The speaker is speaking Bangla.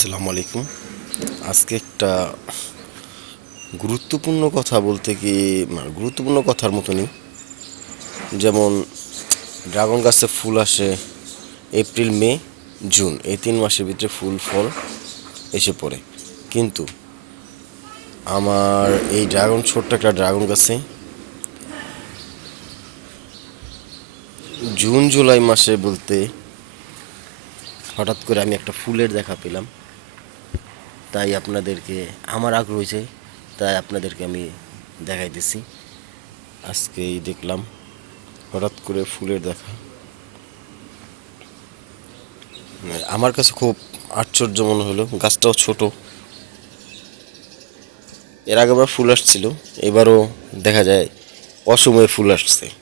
আসসালামু আলাইকুম। আজকে একটা গুরুত্বপূর্ণ কথা বলতে কি মানে গুরুত্বপূর্ণ কথার মতনই। যেমন ড্রাগন গাছে ফুল আসে এপ্রিল, মে, জুন, এই তিন মাসের ভিতরে ফুল, ফল এসে পড়ে। কিন্তু আমার এই ড্রাগন, ছোট্ট একটা ড্রাগন গাছে জুন, জুলাই মাসে বলতে হঠাৎ করে আমি একটা ফুলের দেখা পেলাম। তাই আপনাদেরকে আমার আগ্রহ হয়েছে তাই আপনাদেরকে আমি দেখাইতেছি। আজকেই দেখলাম, হঠাৎ করে ফুলের দেখা। আমার কাছে খুব আশ্চর্য মনে হলো, গাছটাও ছোট। এর আগে আগেবার ফুল আসছিল, এবারও দেখা যায় অসময়ে ফুল আসছে।